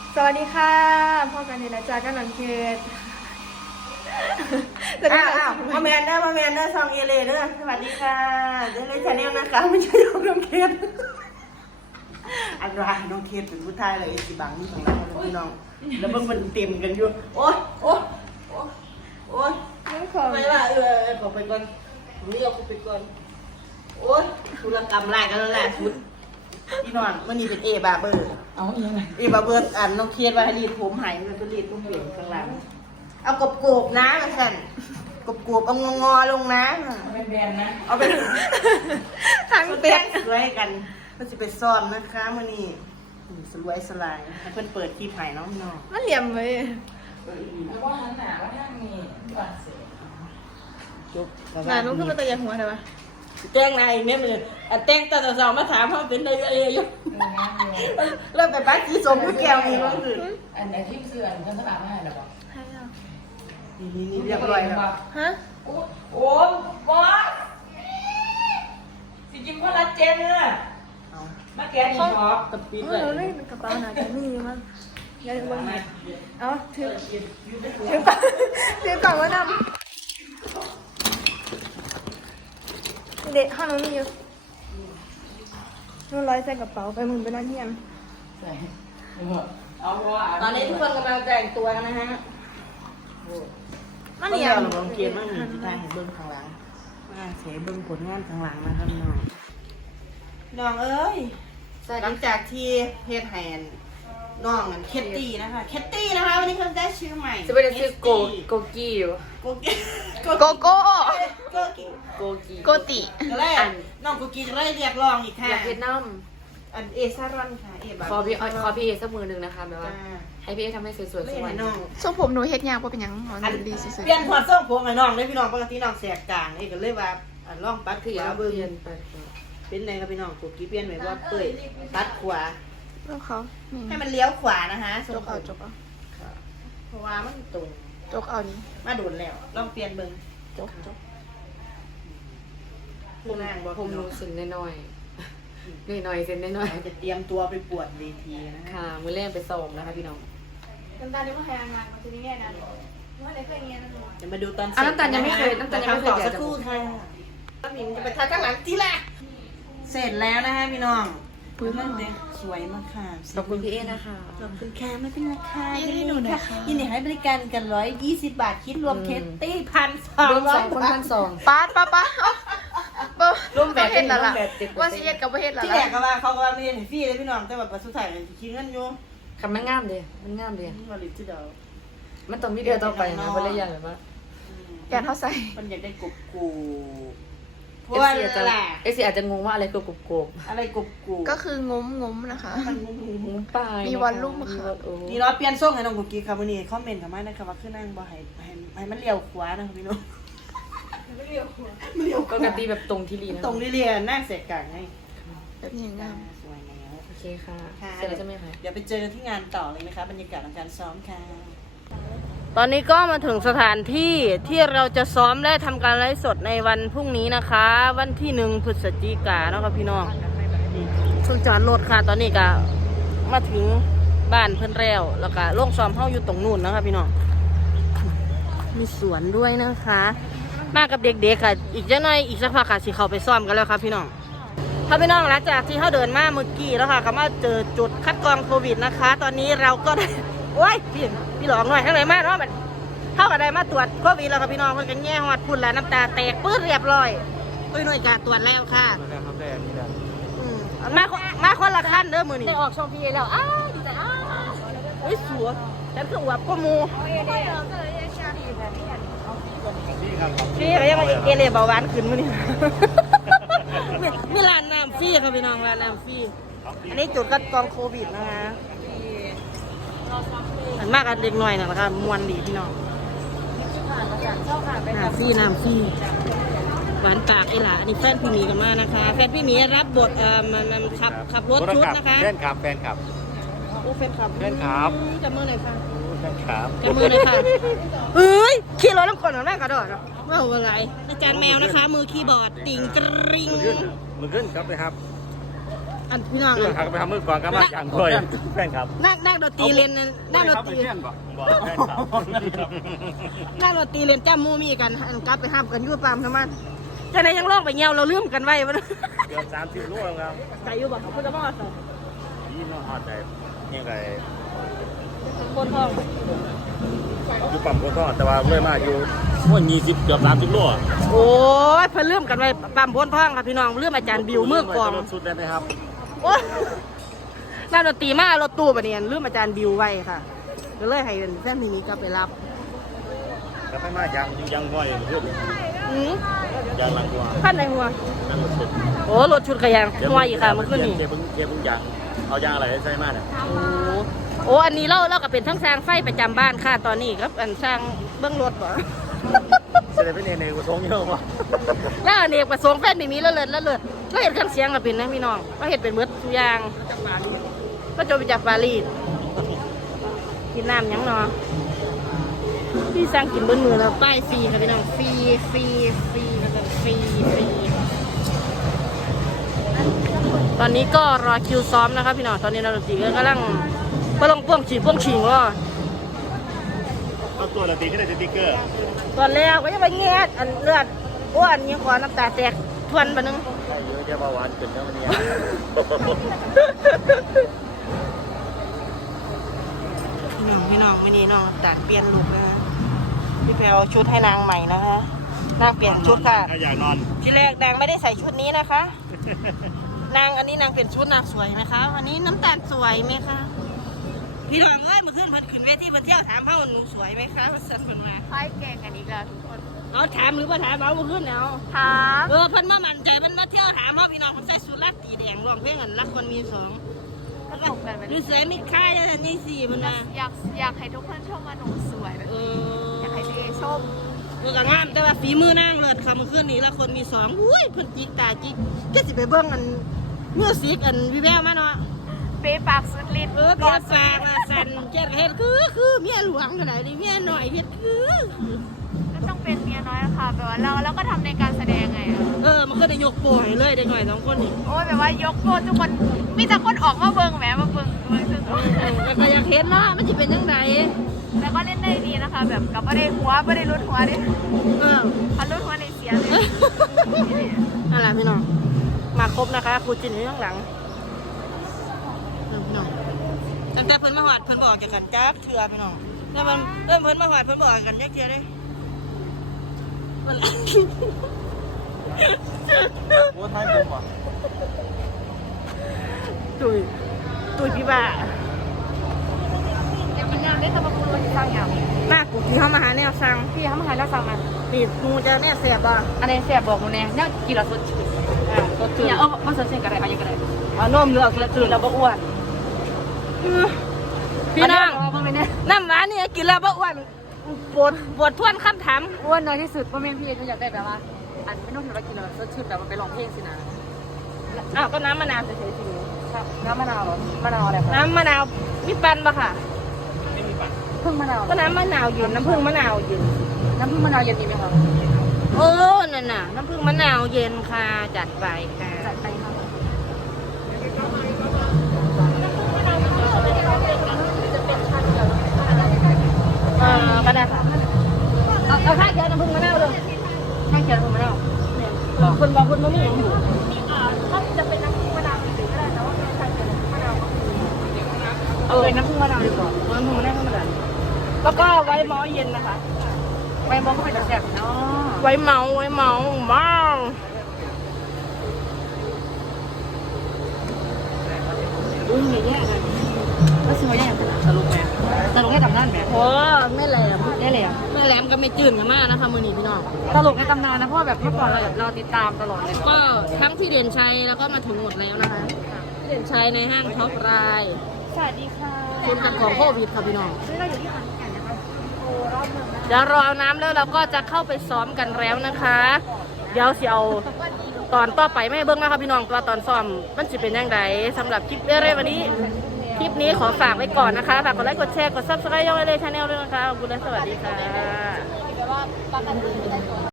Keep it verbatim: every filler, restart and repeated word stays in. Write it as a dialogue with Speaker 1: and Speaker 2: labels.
Speaker 1: สวัสดีค่ะพ่อกันเดนะจ๊ะกันหลังเคส
Speaker 2: อ้าวอ้าวมาแมนเดอร์มาแมนเดอร์ซองเอเลเด้อสวัสดีค่ะเดลเลยชาแนลนะคะไม่ใช่น้องเคสอันราน้องเคสเป็นผู้ชายเลยสิบังนี่ของเราพี่น้องแล้วเพิ่งมันเต็มกันอยู่โอ๊ยโอ๊ยโอ๊ยโอ๊ย
Speaker 1: ไม่ขอ
Speaker 2: ไม่ว่าเออขอไปก่อนนี่เอาไปก่อนโอ๊ยธุรกรรมไล่กันแล้วแหละชุดพี่น้องมันนี่เป็นเอบาเบอร์เอาอย่างไรเอบาเบอร์อันน้องเคสว่าให้รีดผมหายมันก็รีดต้องเปลี่ยนข้างหลังเอากบโกบนะมาสั่นกบโกบเอางองอลงนะเป็นแบนนะเอาเป็น
Speaker 1: ทางเป็ด
Speaker 2: สวยกันก็จะไปซ่อนนะคะมื่อนี้สวยสลายให้เพื่อนเปิดที่ไผ่น้องน้อง
Speaker 1: มันเหลี่ยมเลย
Speaker 3: ว่าหันหนาว่าทางนี้ก่อนเสีย
Speaker 2: จุ๊บ
Speaker 1: หนานุ่งขึ้นมาตะยันหัวทำไม
Speaker 2: แจ้งนายเนี่ยมืออ่ะแจ้งตาสาวมาถามเขาเป็นอะไรอยู่เริ่มไปบ้านสีสมก็แก้วนี่ว่าคือ
Speaker 3: อันไหนที่เสื่อมกันสนามให้หรอบอก
Speaker 1: ให้เรา
Speaker 2: นี่นี่เรียบร้อยแล้ว
Speaker 1: ฮะ
Speaker 3: โอ้โอ้บอสสิกินคนละเจนเลยมาแกนี่ชอบ
Speaker 2: ตะปี
Speaker 1: เอ
Speaker 2: เล
Speaker 1: อย เราเล่นกระเป๋าหนาจะมีมั้งเดี๋ยววางเอาถือถือก่อนถือก่อนว่านำเด็กห้องนู้นมีอยู่นู่นร้อยใส่กระเป๋าไปมึงไปนั่งเฮียน
Speaker 3: เอาว่า
Speaker 2: ตอนนี้ทุกคนกำลังแต่งตัวกันนะฮะ
Speaker 1: มัน
Speaker 2: เดี๋
Speaker 1: เหลี่
Speaker 2: ย
Speaker 1: ยว ม
Speaker 2: เราลองเกมมั่งที่ทางเบื้องข้างหลังมาเสียเบื้องผลงานข้างหลังนะครับน้องน้องเอ้ยหลังจากที่เพจแฮนน้องเคตตี้นะคะเคตตี้นะคะวันนี้เขาได้ชื่อใหม่
Speaker 3: จะเป็นชื่อโกโกกี้อยู่
Speaker 2: โกกิ
Speaker 1: โกโก้
Speaker 2: โกกิ
Speaker 3: โกกี้
Speaker 1: โกติ
Speaker 2: ก็เลยน้องโกกิจะได้เรียกร้องอีก
Speaker 3: อ
Speaker 2: ค่ะ
Speaker 3: ยากเวียดนาม
Speaker 2: อันเอซารอนค่ะเอบา
Speaker 3: ขอพี่ขอพี่เอสักมือหนึ่งนะคะแบบว่าให้พี่เอทำให้สวยๆส
Speaker 2: ไม่
Speaker 3: วย
Speaker 2: ให้น้อง
Speaker 1: ทรงผมหนูเฮ็ดยากว่าเป็นยังอ๋อ
Speaker 2: อัน
Speaker 1: ดีสุด
Speaker 2: เปลี่ยนหัวทรงผมให้น้องเลยพี่น้องปกติน้องแสกกลางเอก็เลยว่าอันลองปัด
Speaker 3: คือ
Speaker 2: ขวา
Speaker 3: เอา
Speaker 2: เบิ้ง
Speaker 3: เปลี่ยนไป
Speaker 2: เป็นไงครับพี่น้องโกกิเปลี่ยนไหมว่าเปื่อยปัดขวา
Speaker 1: แล้วเขานี่
Speaker 2: ให้มันเลี้ยวขวานะคะทร
Speaker 1: จ
Speaker 2: ง
Speaker 1: ก
Speaker 2: ผ
Speaker 1: เอา
Speaker 2: ม
Speaker 1: จกเอา
Speaker 2: เพราะว่ามันตรง
Speaker 1: จกเอานี้
Speaker 2: มาโดนแล้วลองเปลี่ยนเบิ้ง
Speaker 1: จกจก
Speaker 3: ผมผมรู้สึกน้อยๆน้อยๆเส้นน้อย
Speaker 2: เราจะเตรียมตัวไปปวดเวทีนะ
Speaker 3: ๆ
Speaker 2: คะ
Speaker 3: ค่ะมือแรกไปส่งนะคะพี่น้อง
Speaker 1: น้ำตาลนี่ว่าใครงานมันจะนี่แง่นะว่าได้เคยเงี้ยนะหนู
Speaker 2: เดี๋ยวมาดูตอน
Speaker 3: อ่ะน้ำตาลยังไม่เคยน้ำตาลยังไม่เคย
Speaker 2: ต่อสักครู่ค่ะมินจะไปทายข้างหลังที่แรกเสร็จแล้วนะคะพี่น้องปุ้ยมันเนี่ยสวยมากค่ะ
Speaker 3: ขอบคุณพี่เอนะคะ
Speaker 2: ขอบคุณค่ะไม่เป็นไรค่ะยินดีค่ะยินดีให้บริการกันร้อยยี่สิบบาทคิดรวมเคสตี้พันสอง
Speaker 3: รวม
Speaker 2: ร้
Speaker 3: ส
Speaker 2: อ
Speaker 3: อย งคนพันสอง
Speaker 1: ป้าป้าป้าป้า
Speaker 3: ร่วมแบบ
Speaker 1: เฮ็ดแล้วล่ะ
Speaker 3: ร่วมแบบเจ็ดเปอร์
Speaker 1: ว่า
Speaker 3: เซ็นต์
Speaker 1: สิเฮ็ดกับว่าเฮ็ดแล้ว
Speaker 2: ที่แรกก็ว่าเขาก็ว่าไม่ได้ให้ฟรีเลยพี่น้องแต่ว่าปัจจุบันคิดเงินอยู่
Speaker 3: คำมันงามเดียมันงามเดีย
Speaker 2: ผลิตที่เดียว
Speaker 3: มันต้องมีเดียวต่อไปนะเป็นระยะแบบว่า
Speaker 1: แกนเท่าใส่
Speaker 2: มันอยากได้กบกูเพ
Speaker 3: เอ
Speaker 2: ราะว่า
Speaker 3: ซีอาจจะ
Speaker 2: แหละ
Speaker 3: เอซีอาจจะงงว่าอะไรคือกรุบกรบ
Speaker 2: อะไรกบกู
Speaker 1: ก็คืองมงมนะคะ
Speaker 2: มันงง
Speaker 3: งงปลาย
Speaker 1: มีวอลลุ่มค่ะ
Speaker 2: นี่เราเปลี่ยนส่งให้น้องกุ๊กกี้ครับวันนี้คอมเมนต์เข้ามานะคะว่าขึ้นนั่งบ่ให้ให้ให้มันเลี้ยวขวานะครับพี่น้องไม่เลี้ยวขวาไม่เลี้ยวข
Speaker 3: ป
Speaker 2: วาก
Speaker 3: ติแบบตรงที่ลีนะ
Speaker 2: ตรงนี้เรียนนั่งเสกกลางให้
Speaker 1: แบบนี้งาม
Speaker 2: สวยแล้ว
Speaker 3: โอเคค่ะ
Speaker 2: ค่ะ
Speaker 3: เสร็จแล้วใช่ไหมคะ
Speaker 2: เดี๋ยวไปเจอกันที่งานต่อเลยนะคะบรรยากาศของการซ้อมค่ะตอนนี้ก็มาถึงสถานที่ที่เราจะซ้อมและทำการไลฟ์สดในวันพรุ่งนี้นะคะ วันที่หนึ่งพฤศจิกายนนะคะพี่น้องเพิ่งจอดรถค่ะ ตอนนี้ก็มาถึงบ้านเพื่อนแล้วแล้วก็โล่งซ้อมเฮาอยู่ตรงนู่นนะคะพี่น้องมีสวนด้วยนะคะ มากับเด็กๆค่ะ อีกจะน้อยอีกสักพักค่ะสิเขาไปซ้อมกันแล้วครับพี่น้องถ้าพี่น้องหลังจากที่เขาเดินมาเมื่อกี้แล้วค่ะก็มาเจอจุดคัดกรองโควิดนะคะ ตอนนี้เราก็ได้โอ้ยพี่พี่หลอกหน่อยข้างในมาเนาะมันเท่ากับได้มาตรวจโควิดแล้วค่ะพี่น้องคนกันแง่หอดพุ่นแล้วน้ำตาแตกปื้ดเรียบร้อยคุยหน่วยการตรวจแล้วค่ะอืมมาคนมาคนละขั้นเด้อมือนี่
Speaker 3: ได้ออกช่องพี่แล้วอ้าวดีใจอ้าว
Speaker 2: เฮ้ยสวยฉันคืออวบก็มูพี่เขายังมาเอเล่เบาหวานขึ้นมือนี่ มีมีร้านน้ำฟรีครับพี่น้องร้านน้ำฟรีอันนี้จุดคัดกรองโควิดนะคะอันมากกันเด็กหน่อยนะคะมวนดีพี่น้องน้ำฟรีน้ำฟรีหวานปากไอ้หล่ะอันนี้แฟนพี่หมีกันมานะคะ แฟนพี่หมีรับบทเอ่อมันมันขับขับรถชุดนะคะ
Speaker 4: แฟนคลับแฟนคลับ
Speaker 2: โอ้แฟนคลับ
Speaker 4: แฟนคลับ
Speaker 2: จับมือหน่อยค่ะ
Speaker 4: แฟนคลับ
Speaker 2: จับมือหน่อยค่ะเฮ้ยขี่รถน้ำก่อนหน่อยแม่กระโดดอะว่าอะไรอาจารย์แมวนะคะ มือคีย์บอร์ดติ่งตริง
Speaker 4: มือขึ้นมือขึ้นครับเลยครับ
Speaker 2: อันพี่น้อง
Speaker 4: เรื่องหักไปทำมือก่อนก็มาอย่างด้วยแฟนครับ
Speaker 2: นั่งนั่งดนตรีเรียนนั่งดนตรี
Speaker 4: บอกแฟนครับ
Speaker 2: นั่งดนตรีเรียนจ้ามูมีกันอันกลับไปห้ามกันอยู่ปามทำไมจะไหนยังลอกไปเงียวเราลืมกันไว้ปะ
Speaker 4: เกือบสามสิบโลแล้วครับ
Speaker 2: ใส่อยู่บ่เขาพูดจะมาใส่
Speaker 4: ยี่น้องหอดใจยังไง
Speaker 2: คนทอง
Speaker 4: อยู่ปั๊มโคตรแต่ว่าเมื่อมาอยู่ว่ายี่สิบเกือบสามสิบโล
Speaker 2: โอ้ยเพิ่นลืมกันไว้ปั๊มพ้นทองครับพี่น้องลืมอาจารย์บิวมือกลอง
Speaker 4: สุดเลยนะครับ
Speaker 2: โอ้ยนั่งดนตรีมารถตู้ปะเนี่ยลืมอาจารย์บิวไว้ค่ะก็เลยให้แฟนมินิกลับไปรับ
Speaker 4: แล้วไม่มายังยังง่อยเรื่อง
Speaker 2: อืม
Speaker 4: ยังลังกัว
Speaker 2: ขั้นในหัว
Speaker 4: นั่งรถสุด
Speaker 2: โอ้รถชุดขยังหัวอีกค่ะเมื่อคืนนี้
Speaker 4: เก็บเพิ่งเก็บเพิ่งยางเอายางอะไรใช่ไหมเนี่ย
Speaker 2: โอ้โอ้อันนี้เราเราก็เป็นทั้งสร้างไฟประจำบ้านค่ะตอนนี้ครับอันสร้างเบื้องรถบ่
Speaker 4: เสด็จเป็นเนเนกุศลเยอะวะ
Speaker 2: แล้วอันนี้ประสงค์แฟนไม่มีแล้วเลิศแล้วเลิศก็เห็นเครื่องเสียงก็เป็นนะพี่น้องก็เห็นเป็นมืดทุกอย่างก็จบไปจากปารีสกินน้ำยังเนาะพี่สร้างกินบนมือแล้วป้ายฟรีค่ะพี่น้องฟรีฟรีฟรีแล้วก็ฟรีฟรีตอนนี้ก็รอคิวซ้อมนะครับพี่น้องตอนนี้เราดนตรีก็กำลังกำลังป้วงฉี่ป้วงฉิงว่า
Speaker 4: เอาตัวละตีก็ได้สติ๊กเกอร์
Speaker 2: ตอนแรกก็จะไปแงะอันเลือดอ้วนยังขอน้ำตาแตกทวนปะนึง
Speaker 4: ได้เยอะแยะเบาหวานขึ้นแล้ววันนี้
Speaker 2: พี่น้องพี่น้องวันนี้น้องน้ำตาลเปลี่ยนลุคนะฮะพี่แพลวชุดให้นางใหม่นะคะนางเปลี่ยนชุดค่ะ
Speaker 4: ถ้าอยากนอน
Speaker 2: ที่แรกนางไม่ได้ใส่ชุดนี้นะคะ นางอันนี้นางเป็นชุดนางสวยไหมคะอันนี้น้ำตาลสวยไหมคะพี่น้องเอ้ยเมื่อคืนเพิ่นขึ้นเวทีมาเที่ยวถามเฮาหนูสวยไหมคะเพิ่นสั่นเพิ่นมา
Speaker 1: ค่อยเก่งกันอีกแล้วทุกคน
Speaker 2: เอาถามหรือว่าถามเอาเมื่อคืนเอา
Speaker 1: ถาม
Speaker 2: เออเพิ่นมามั่นใจมันมาเที่ยวถามเฮาพี่น้องเพิ่นใส่ชุดรัดสีแดงร้องเพลงกันรักคนมีสองแล้วก็
Speaker 1: ถูกกันไป
Speaker 2: หรือสวยมีค่ายอะไรนี่สี่เพิ่นมา
Speaker 1: อยากอยากให้ทุกคนชมว่าหนูสวยแบบ
Speaker 2: เอ
Speaker 1: อยากให้
Speaker 2: อ
Speaker 1: พี่เอชม
Speaker 2: เออก็งามแต่ว่าฝีมือนางเลิศค่ะเมื่อคืนนี้ละคนมีสองอุ้ยเพิ่นจิกตาจิกก็สิไปเบิ่งอันมิวสิกอันวิแววมาเนาะ
Speaker 1: เป๊ปากสุดฤทธิ์
Speaker 2: เออเบียฝากมาสั่นเจ็ดเฮ็ดคือคือเมียหลวงขนาดนี้เมียหน่อยเฮ็ดคือ
Speaker 1: ก็ต้องเป็นเมียน้อยค่ะแบบว่าเราเราก็ทำในการแสดงไงอะ
Speaker 2: เออมันก็ได้ยกโปรให้เลยได้หน่อยสองคนนี่
Speaker 1: โอ้ยแบบว่ายกโทษทุกคนมีแต่คนออกมาเบิ่งแหมมาเบิ่งเบิ่งซึ่ง
Speaker 2: เออแล้วก็อยากเห็นเนาะมันจะเป็นยังไง
Speaker 1: แล้วก็เล่นได้ดีนะคะ แบบกับไม่ได้หัวไม่ได้รุดหัวดิ
Speaker 2: เออ
Speaker 1: พันรุดหัวในเสียเลย
Speaker 2: นั่นแหละพี่น้องมาครบนะคะครูจินอยู่ข้างหลังพี่น้องตั้งแต่เพิ่นมาหอดเพิ่นบอกจากกันจ้าเถื่อพี่น้องแล้วมันเริ่มเพิ่นมาหอดเพิ่นบอกกันแยกเทียได้
Speaker 4: โอ้ท้ายผมว่ะ
Speaker 2: ตุยตุยพี่บ้า
Speaker 1: อยากกินน้ำได้แต่มาพูดว่าจะสร้างอย่าง
Speaker 2: หน้ากูกินเข้ามาหาแนวสั่ง
Speaker 1: พี่ทำอาหารแล้วสั่งมา
Speaker 2: ปีดมูจะแน่เสียบอ่ะ
Speaker 1: อันนี้เสียบอกหนูแน่เนี่ยกินแล้วสดชื่น
Speaker 2: อ่ะก็จืด
Speaker 1: เนี่ยเออมันสดชื่นกันอะไรเอาอย่างกันเลย
Speaker 2: เอานมเหลือกแล้วจืดแล้วบ่อ้วนอื้อพี่น้อง
Speaker 1: เพิ่งไปเนี่ย
Speaker 2: น้ำหวานเนี่ยกินแล้วบ่อ้วนปวดปวดทวนคำถาม
Speaker 1: อ้วนน้อยที่สุดเพราะเมนพี่หนูอยากได้แบบว่า อันไม่ต้องถือว่ากินแล้วสดชื่นแบบว่าไปลองเพลงสินะ
Speaker 2: อ้าวก็น้ำมะนาวเฉยๆสิ
Speaker 1: ครับน้ำมะนาวเหรอมะนาวอะไรครับ
Speaker 2: น้ำมะนาวมีปันปะค่ะ
Speaker 1: ผึ้งมะนาว
Speaker 2: ก็น้ำมะนาวเย็นน้ำผึ้งมะนาวเย็น
Speaker 1: น้ำผึ้งมะนาวเย็นมีไหมครับ
Speaker 2: โอ้นั่นน่ะน้ำผึ้งมะนาวเย็นค่ะจัดไปค่ะ
Speaker 1: จัดไปครับ
Speaker 2: เออก็ได้ค่ะเอาเอาข้าวเขียวน้ำผึ้งมะนาวเลยข้าวเขียวน้ำผึ้งมะนาวเนี่ยบอกคนบอกคนไม่มีอย่างอยู่
Speaker 1: ถ้าจะเป็นน้ำผึ้งมะนาวจริงๆก็ได้แต่ว่าเป็นการเขียนมะนาว
Speaker 2: เออน้ำผึ้งมะนาวดีกว่าน้ำผึ้งมะนาวธรรมดาแล้วก็ไว้หม้อเย็นนะคะ
Speaker 1: ใบมองก็เป็นแสบเนาะ
Speaker 2: ไว้เมาไว้เมาเมา
Speaker 1: อุ้ยอย่างเงี้ยเลยก็ซื้อมาอย่างไรสรุปแม่สรุปให้ทำนั่นแม่
Speaker 2: โอ้ไม่แหลม
Speaker 1: ได้เลยอ่ะ
Speaker 2: ไม่แหลมก็ไม่จืดกันมากนะคะมือนี้พี่น้อง
Speaker 1: ตลกในตำนานนะเพราะแบบเมื่อก่อนเราแบบเราติดตามตลอดเลย
Speaker 2: ก็ทั้งที่เด่นชัยแล้วก็มาถึงหมดแล้วนะคะที่เด่นชัยในห้างท็อปไลน์
Speaker 1: สวัสดีค่ะ
Speaker 2: คุณกันของโควิดค่ะพี่น้อง
Speaker 1: นี่เราอยู่ที่ขอนแก่นนะคะโอ้รอบหนึ่งนะ
Speaker 2: เดี๋ยวรอเอาน้ำแล้วเราก็จะเข้าไปซ้อมกันแล้วนะคะ เดี๋ยวสิเอาตอนต่อไปไม่ให้เบิ้งนะคะพี่น้องตัวตอนซ้อมมันจะเป็นยังไงสำหรับคลิปเรื่อยๆวันนี้คลิปนี้ขอฝากไว้ก่อนนะคะฝากกดไลค์กดแชร์กดซับสไครต์ย่องเลยชาแนลด้วยนะคะขอบคุณและสวัสดีค่ะ